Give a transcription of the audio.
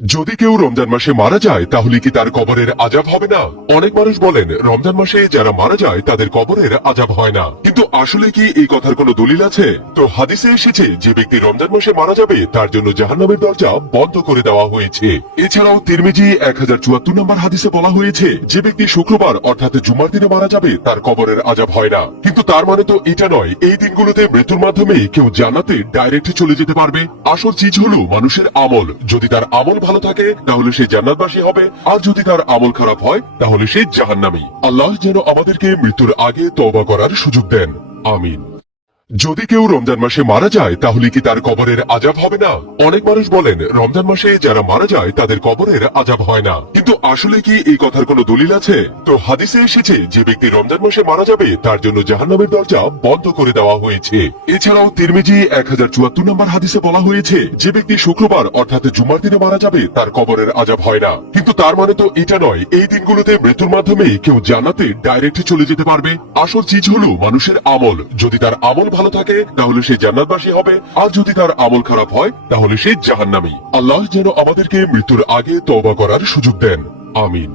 যদি কেউ রমজান মাসে মারা যায় তাহলে কি তার কবরের আযাব হবে না? অনেক মানুষ বলেন রমজান মাসে যারা মারা যায় তাদের কবরের আযাব হয় না, কিন্তু আসলে কি এই কথার কোনো দলিল আছে? তো হাদিসে এসেছে যে ব্যক্তি রমজান মাসে মারা যাবে তার জন্য জাহান্নামের দরজা বন্ধ করে দেওয়া হয়েছে। এছাড়াও তিরমিজি 1074 নম্বর হাদিসে বলা হয়েছে যে ব্যক্তি শুক্রবার অর্থাৎ জুমার দিনে মারা যাবে তার কবরের আযাব হয় না। কিন্তু তার মানে তো এটা নয় এই দিনগুলোতে মৃত্যুর মাধ্যমে কেউ জান্নাতে ডাইরেক্ট চলে যেতে পারবে। আসল চিজ হলো মানুষের আমল। যদি তার আমল ভালো থাকে তাহলে সে জান্নাতবাসী হবে, আর যদি তার আমল খারাপ হয় তাহলে সে জাহান্নামী। আল্লাহ যেন আমাদেরকে মৃত্যুর আগে তওবা করার সুযোগ দেন, আমিন। যদি কেউ রমজান মাসে মারা যায় তাহলে কি তার কবরের আযাব হবে না? অনেক মানুষ বলেন রমজান মাসে যারা মারা যায় তাদের কবরের আযাব হয় না, কিন্তু আসলে কি এই কথার কোনো দলিল আছে? তো হাদিসে এসেছে যে ব্যক্তি রমজান মাসে মারা যাবে তার জন্য জাহান্নামের দরজা বন্ধ করে দেওয়া হয়েছে। এছাড়াও তিরমিজি 1074 নম্বর হাদিসে বলা হয়েছে যে ব্যক্তি শুক্রবার অর্থাৎ জুমার দিনে মারা যাবে তার কবরের আযাব হয় না। কিন্তু তার মানে তো এটা নয় এই দিনগুলোতে মৃত্যুর মাধ্যমে কেউ জান্নাতে ডাইরেক্ট চলে যেতে পারবে। আসল চিজ হলো মানুষের আমল। যদি তার আমল ভালো থাকে তাহলে সে জান্নাতবাসী হবে, আর যদি তার আমল খারাপ হয় তাহলে সে জাহান্নামী। আল্লাহ যেন আমাদেরকে মৃত্যুর আগে তওবা করার সুযোগ দেন, আমিন।